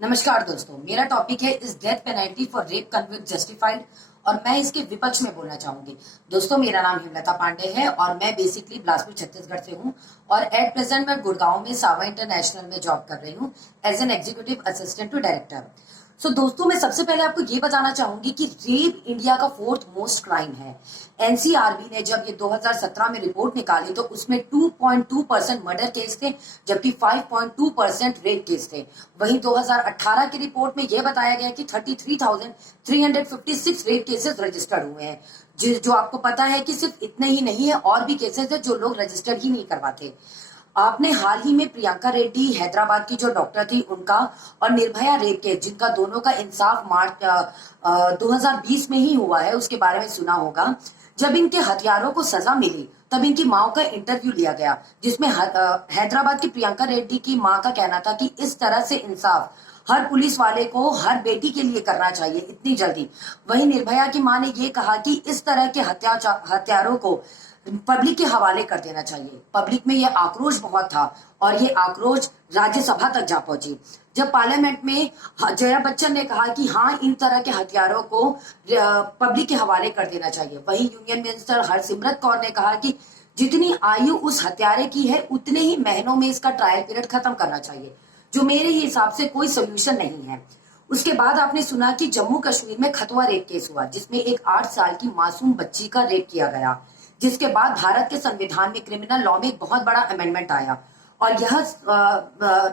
नमस्कार दोस्तों, मेरा टॉपिक है is death penalty for rape convict justified और मैं इसके विपक्ष में बोलना चाहूंगी। दोस्तों, मेरा नाम हिमलता पांडे है और मैं बेसिकली बिलासपुर छत्तीसगढ़ से हूं और एट प्रेजेंट मैं गुड़गांव में सावा इंटरनेशनल में जॉब कर रही हूं as an executive assistant to director. दोस्तों, मैं सबसे पहले आपको ये बताना चाहूंगी कि रेप इंडिया का फोर्थ मोस्ट क्राइम है। एनसीआरबी ने जब ये 2017 में रिपोर्ट निकाली तो उसमें 2.2% मर्डर केस थे, जबकि 5.2% रेप केस थे। वहीं 2018 की रिपोर्ट में यह बताया गया कि 33,356 रेप केसेस रजिस्टर्ड हुए हैं। जो आपको पता है कि सिर्फ इतने ही नहीं है, और भी केसेस है जो लोग रजिस्टर्ड ही नहीं करवाते। आपने हाल ही में प्रियंका रेड्डी हैदराबाद की जो डॉक्टर थी उनका और निर्भया रेप केस जिनका दोनों का इंसाफ मार्च 2020 में ही हुआ है, उसके बारे में सुना होगा। जब इनके हथियारों को सजा मिली तब इनकी माँ का इंटरव्यू लिया गया, जिसमें हैदराबाद की प्रियंका रेड्डी की माँ का कहना था कि इस तरह से इंसाफ हर पुलिस वाले को हर बेटी के लिए करना चाहिए इतनी जल्दी। वहीं निर्भया की माँ ने ये कहा कि इस तरह के हत्यारों को पब्लिक के हवाले कर देना चाहिए। पब्लिक में यह आक्रोश बहुत था और ये आक्रोश राज्यसभा तक जा पहुंची, जब पार्लियामेंट में जया बच्चन ने कहा कि हाँ, इन तरह के हथियारों को पब्लिक के हवाले कर देना चाहिए। वहीं यूनियन मिनिस्टर हरसिमरत कौर ने कहा कि जितनी आयु उस हत्यारे की है उतने ही महीनों में इसका ट्रायल पीरियड खत्म करना चाहिए, जो मेरे हिसाब से कोई सोल्यूशन नहीं है। उसके बाद आपने सुना कि जम्मू कश्मीर में खतवा रेप केस हुआ, जिसमें एक 8 साल की मासूम बच्ची का रेप किया गया, जिसके बाद भारत के संविधान में क्रिमिनल लॉ में एक बहुत बड़ा अमेंडमेंट आया और यह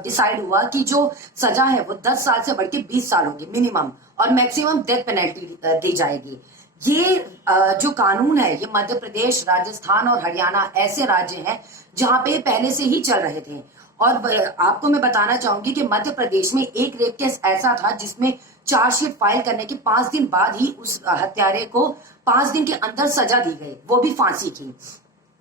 डिसाइड हुआ कि जो सजा है वो 10 साल से बढ़ के 20 साल होगी मिनिमम, और मैक्सिमम डेथ पेनल्टी दी जाएगी। ये जो कानून है ये मध्य प्रदेश, राजस्थान और हरियाणा ऐसे राज्य हैं जहां पे पहले से ही चल रहे थे। और आपको मैं बताना चाहूंगी कि मध्य प्रदेश में एक रेप केस ऐसा था जिसमें चार्जशीट फाइल करने के 5 दिन बाद ही उस हत्यारे को 5 दिन के अंदर सजा दी गई, वो भी फांसी की।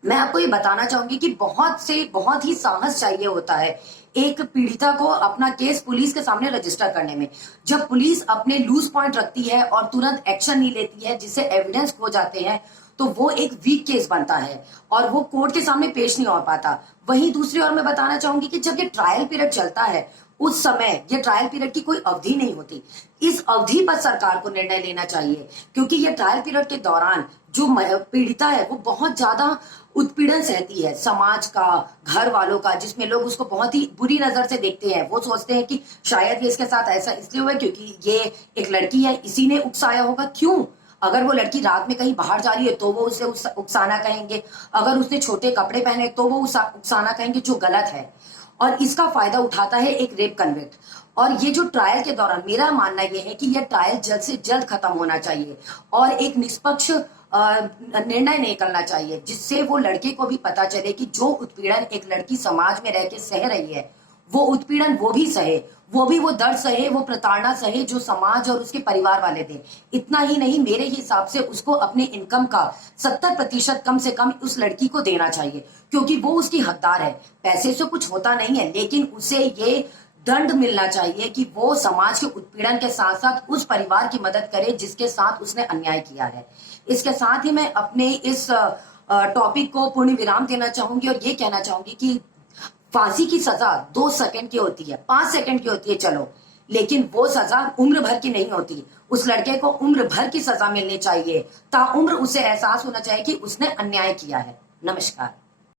मैं आपको ये बताना चाहूंगी कि बहुत ही साहस चाहिए होता है एक पीड़िता को अपना केस पुलिस के सामने रजिस्टर करने में। जब पुलिस अपने लूज पॉइंट रखती है और तुरंत एक्शन नहीं लेती है, जिससे एविडेंस खो जाते हैं, तो वो एक वीक केस बनता है और वो कोर्ट के सामने पेश नहीं हो पाता। वहीं दूसरी ओर मैं बताना चाहूंगी कि जब ये ट्रायल पीरियड चलता है उस समय ये ट्रायल पीरियड की कोई अवधि नहीं होती। इस अवधि पर सरकार को निर्णय लेना चाहिए, क्योंकि ये ट्रायल पीरियड के दौरान जो पीड़िता है वो बहुत ज्यादा उत्पीड़न सहती है, समाज का, घर वालों का, जिसमें लोग उसको बहुत ही बुरी नजर से देखते हैं। वो सोचते हैं कि शायद ये इसके साथ ऐसा इसलिए हुआ क्योंकि ये एक लड़की है, इसी ने उकसाया होगा। क्यों? अगर वो लड़की रात में कहीं बाहर जा रही है तो वो उसे उकसाना कहेंगे, अगर उसने छोटे कपड़े पहने तो वो उकसाना कहेंगे, जो गलत है। और इसका फायदा उठाता है एक रेप कन्विक्ट। और ये जो ट्रायल के दौरान मेरा मानना यह है कि यह ट्रायल जल्द से जल्द खत्म होना चाहिए और एक निष्पक्ष निर्णय निकलना चाहिए, जिससे वो लड़के को भी पता चले कि जो उत्पीड़न एक लड़की समाज में रह के सह रही है वो उत्पीड़न वो भी सहे, वो दर्द सहे, वो प्रताड़ना सहे जो समाज और उसके परिवार वाले दें। इतना ही नहीं, मेरे हिसाब से उसको अपने इनकम का 70% कम से कम उस लड़की को देना चाहिए, क्योंकि वो उसकी हकदार है। पैसे से कुछ होता नहीं है, लेकिन उसे ये दंड मिलना चाहिए कि वो समाज के उत्पीड़न के साथ साथ उस परिवार की मदद करे जिसके साथ उसने अन्याय किया है। इसके साथ ही मैं अपने इस टॉपिक को पूर्ण विराम देना चाहूंगी और ये कहना चाहूंगी कि फांसी की सजा 2 सेकंड की होती है, 5 सेकंड की होती है, चलो, लेकिन वो सजा उम्र भर की नहीं होती। उस लड़के को उम्र भर की सजा मिलनी चाहिए, ताउम्र उसे एहसास होना चाहिए कि उसने अन्याय किया है। नमस्कार।